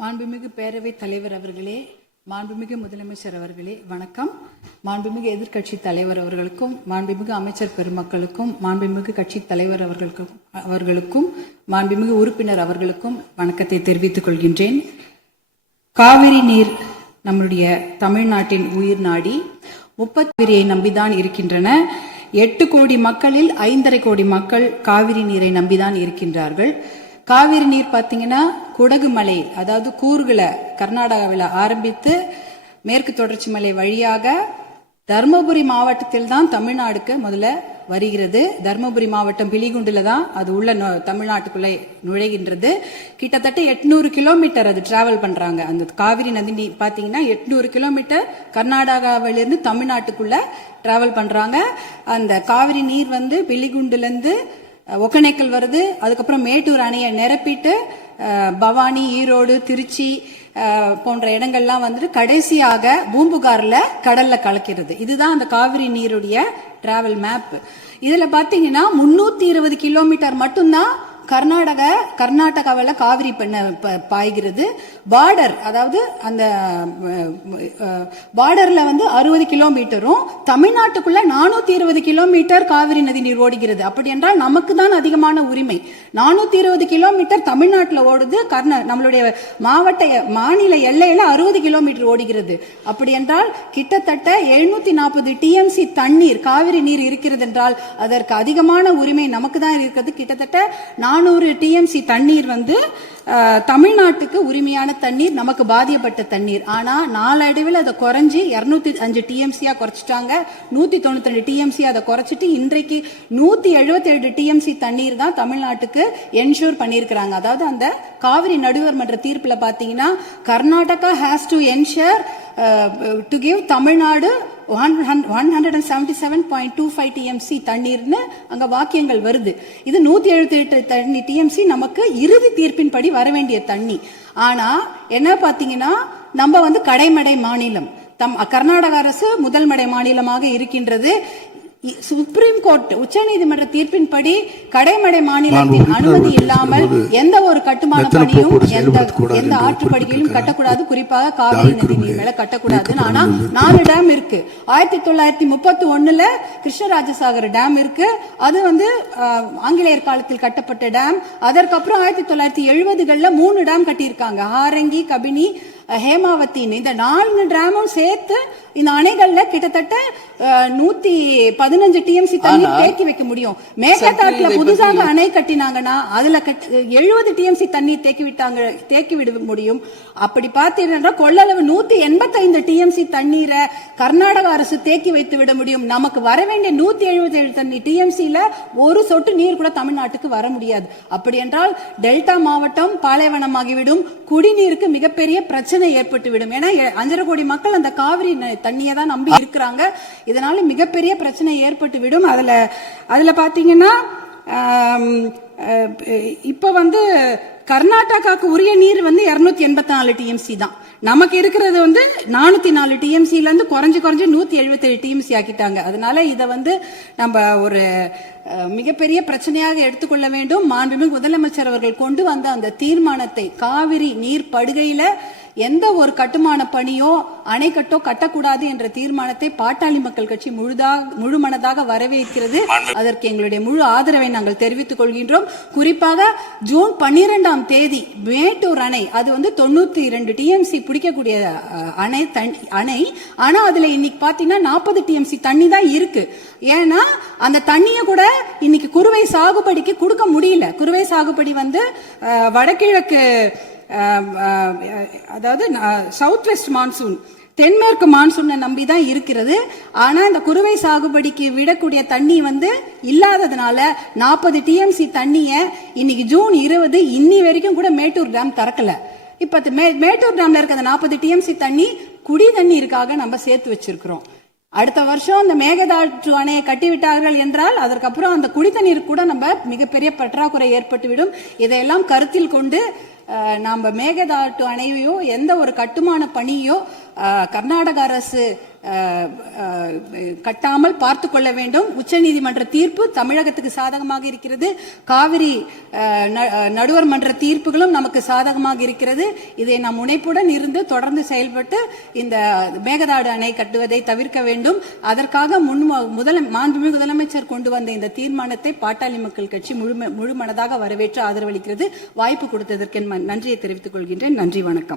மாண்புமிகு பேரவைத் தலைவர் அவர்களே, மாண்புமிகு முதலமைச்சர் அவர்களே வணக்கம். மாண்புமிகு எதிர்க்கட்சி தலைவர் அவர்களுக்கும், மாண்புமிகு அமைச்சர் பெருமக்களுக்கும், மாண்புமிகு கட்சி தலைவர் அவர்களுக்கும் மாண்புமிகு உறுப்பினர் அவர்களுக்கும் வணக்கத்தை தெரிவித்துக் கொள்கின்றேன். காவிரி நீர் நம்முடைய தமிழ்நாட்டின் உயிர் நாடி. 30 நம்பிதான் இருக்கின்றன. 8 கோடி மக்களில் 5.5 கோடி மக்கள் காவிரி நீரை நம்பிதான் இருக்கின்றார்கள். காவிரி நீர் பார்த்தீங்கன்னா குடகு மலை, அதாவது கூர்குல கர்நாடகாவில் ஆரம்பித்து மேற்கு தொடர்ச்சி மலை வழியாக தர்மபுரி மாவட்டத்தில் தான் தமிழ்நாடுக்கு முதல்ல வருகிறது. தர்மபுரி மாவட்டம் பிலிகுண்டுல தான் அது உள்ள தமிழ்நாட்டுக்குள்ள நுழைகின்றது. கிட்டத்தட்ட 800 கிலோமீட்டர் அது டிராவல் பண்றாங்க. அந்த காவிரி நதி பாத்தீங்கன்னா 800 கிலோமீட்டர் கர்நாடகாவிலிருந்து தமிழ்நாட்டுக்குள்ள டிராவல் பண்றாங்க. அந்த காவிரி நீர் வந்து பிலிகுண்டுல இருந்து ஒகேனக்கல் வருது. அதுக்கப்புறம் மேட்டூர் அணையை நிரப்பிட்டு பவானி, ஈரோடு, திருச்சி போன்ற இடங்கள்லாம் வந்துட்டு கடைசியாக பூம்புகார்ல கடல்ல கலக்கிறது. இதுதான் அந்த காவிரி நீருடைய டிராவல் மேப். இதுல பாத்தீங்கன்னா 320 கிலோமீட்டர் மட்டும்தான் கர்நாடகாவில் காவிரி பாய்கிறது. பார்டர், அதாவது அந்த பார்டர்ல வந்து 60 கிலோமீட்டரும் தமிழ்நாட்டுக்குள்ள 420 கிலோமீட்டர் காவிரி நதி நீர் ஓடுகிறது. அப்படி என்றால் நமக்கு தான் அதிகமான உரிமை. 420 கிலோமீட்டர் தமிழ்நாட்டில் ஓடுது, நம்மளுடைய மாநில எல்லையில 60 கிலோமீட்டர் ஓடுகிறது. அப்படி என்றால் கிட்டத்தட்ட 740 டிஎம்சி தண்ணீர், காவிரி நீர் இருக்கிறது என்றால் அதற்கு அதிகமான உரிமை நமக்கு தான் இருக்கிறது. கிட்டத்தட்ட 400 டிஎம்சி தண்ணீர் வந்து தமிழ்நாட்டுக்கு உரிமையான தண்ணீர், நமக்கு பாதிக்கப்பட்ட தண்ணீர். ஆனா நாளடைவில் அதை குறைஞ்சி 205 டிஎம்சியா குறைச்சிட்டாங்க. 192 டிஎம்சி அதை குறைச்சிட்டு இன்றைக்கு 177 டிஎம்சி தண்ணீர் தான் தமிழ்நாட்டுக்கு என்ஷூர் பண்ணியிருக்கிறாங்க. அதாவது அந்த காவிரி நடுவர் மன்ற தீர்ப்புல பாத்தீங்கன்னா Karnataka has to ensure to give Tamil Nadu 177.25 TMC தண்ணீர்னு அங்க வாக்கியங்கள் வருது. இது 178 டிஎம்சி நமக்கு இறுதி தீர்ப்பின்படி வர வேண்டிய தண்ணி. ஆனா என்ன பாத்தீங்கன்னா நம்ம வந்து கடைமடை மாநிலம், கர்நாடக அரசு முதல் மடை மாநிலமாக இருக்கின்றது. சுப்ரீம் கோர்ட், உச்ச நீதிமன்ற தீர்ப்பின்படி கடைமடை மாநிலத்தின் அனுமதி இல்லாமல் எந்த ஒரு கட்டுமான பணியும் எந்த ஆற்றுப்படுகையிலும் கட்டக்கூடாது. குறிப்பாக காவிரி நதி நீர் மேல கட்டக்கூடாது. ஆனா 4 டேம் இருக்கு. 1931 கிருஷ்ணராஜசாகர் டேம் இருக்கு. அது வந்து ஆங்கிலேயர் காலத்தில் கட்டப்பட்ட டேம். அதற்கப்புறம் 1970களில் 3 டேம் கட்டியிருக்காங்க. ஹாரங்கி, கபினி, ஹேமாவத்தின்னு. இந்த 4 டேமும் சேர்த்து இந்த அணைகள்ல கிட்டத்தட்ட 115 டிஎம்சி தண்ணி தேக்கி வைக்க முடியும். மேகதாட்டுல புதுசாக அணை கட்டினாங்கன்னா அதுல 70 டிஎம்சி தண்ணி தேக்கி விட முடியும். அப்படி பார்த்தீங்கன்னா கொள்ளளவு 185 டிஎம்சி தண்ணீரை கர்நாடக அரசு தேக்கி வைத்து விட முடியும். நமக்கு வர வேண்டிய 177 தண்ணி டிஎம்சில ஒரு சொட்டு நீர் கூட தமிழ்நாட்டுக்கு வர முடியாது. அப்படி என்றால் டெல்டா மாவட்டம் பாலைவனமாகிவிடும். குடிநீருக்கு மிகப்பெரிய பிரச்சனை ஏற்பட்டுவிடும். ஏன்னா 5.5 கோடி மக்கள் அந்த காவிரி தண்ணியை தான் நம்பி இருக்கிறாங்க. இதனால மிகப்பெரிய பிரச்சனை ஏற்பட்டு விடும். அதுல பாத்தீங்கன்னா இப்ப வந்து கர்நாடகாவுக்கு உரிய நீர் வந்து 284 டிஎம்சி தான். நமக்கு இருக்கிறது வந்து 404 டிஎம்சில இருந்து குறைஞ்சு 177 டிஎம்சி ஆக்கிட்டாங்க. அதனால இதை வந்து நம்ம ஒரு மிகப்பெரிய பிரச்சனையாக எடுத்துக்கொள்ள வேண்டும். மாண்புமிகு முதலமைச்சர் அவர்கள் கொண்டு வந்த அந்த தீர்மானத்தை, காவிரி நீர் படுகையில எந்த ஒரு கட்டுமான பணியோ அணைக்கட்டோ கட்டக்கூடாது என்ற தீர்மானத்தை பாட்டாளி மக்கள் கட்சி முழுமனதாக வரவேற்கிறது. அதற்கு எங்களுடைய முழு ஆதரவை நாங்கள் தெரிவித்துக் கொள்கின்றோம். குறிப்பாக ஜூன் 12ஆம் தேதி மேட்டூர் அணை, அது வந்து 92 டிஎம்சி பிடிக்கக்கூடிய அணை. ஆனா அதுல இன்னைக்கு பாத்தீங்கன்னா 40 டிஎம்சி தண்ணி தான் இருக்கு. ஏன்னா அந்த தண்ணிய கூட இன்னைக்கு குறுவை சாகுபடிக்கு கொடுக்க முடியல. குறுவை சாகுபடி வந்து வடகிழக்கு, அதாவது சவுத் வெஸ்ட் மான்சூன், தென்மேற்கு மான்சூனை நம்பிதான் இருக்கிறது. ஆனா இந்த குறுவை சாகுபடிக்கு விடக்கூடிய தண்ணி வந்து இல்லாததுனால 40 டிஎம்சி தண்ணிய இன்னைக்கு ஜூன் 20 இன்னி வரைக்கும் கூட மேட்டூர் டேம் திறக்கல. இப்ப மேட்டூர் டேம்ல இருக்க 40 டிஎம்சி தண்ணி குடி தண்ணீருக்காக நம்ம சேர்த்து வச்சிருக்கிறோம். அடுத்த வருஷம் இந்த மேகதாட்டு அணையை கட்டிவிட்டார்கள் என்றால் அதற்கப்புறம் அந்த குடித்தண்ணீர் கூட நம்ம மிகப்பெரிய பற்றாக்குறை ஏற்பட்டுவிடும். இதையெல்லாம் கருத்தில் கொண்டு நாம் மேகதாட்டு அணையோ எந்த ஒரு கட்டுமான பணியோ கர்நாடக அரசு கட்டாமல் பார்த்து கொள்ள வேண்டும். உச்சநீதிமன்ற தீர்ப்பு தமிழகத்துக்கு சாதகமாக இருக்கிறது. காவிரி நடுவர் மன்ற தீர்ப்புகளும் நமக்கு சாதகமாக இருக்கிறது. இதை நாம் முனைப்புடன் இருந்து தொடர்ந்து செயல்பட்டு இந்த மேகதாடு அணை கட்டுவதை தவிர்க்க வேண்டும். அதற்காக மாண்புமிகு முதலமைச்சர் கொண்டு வந்த இந்த தீர்மானத்தை பாட்டாளி மக்கள் கட்சி முழு மனதாக வரவேற்று ஆதரவளிக்கிறது. வாய்ப்பு கொடுத்ததற்கு நன்றியை தெரிவித்துக் கொள்கின்றேன். நன்றி, வணக்கம்.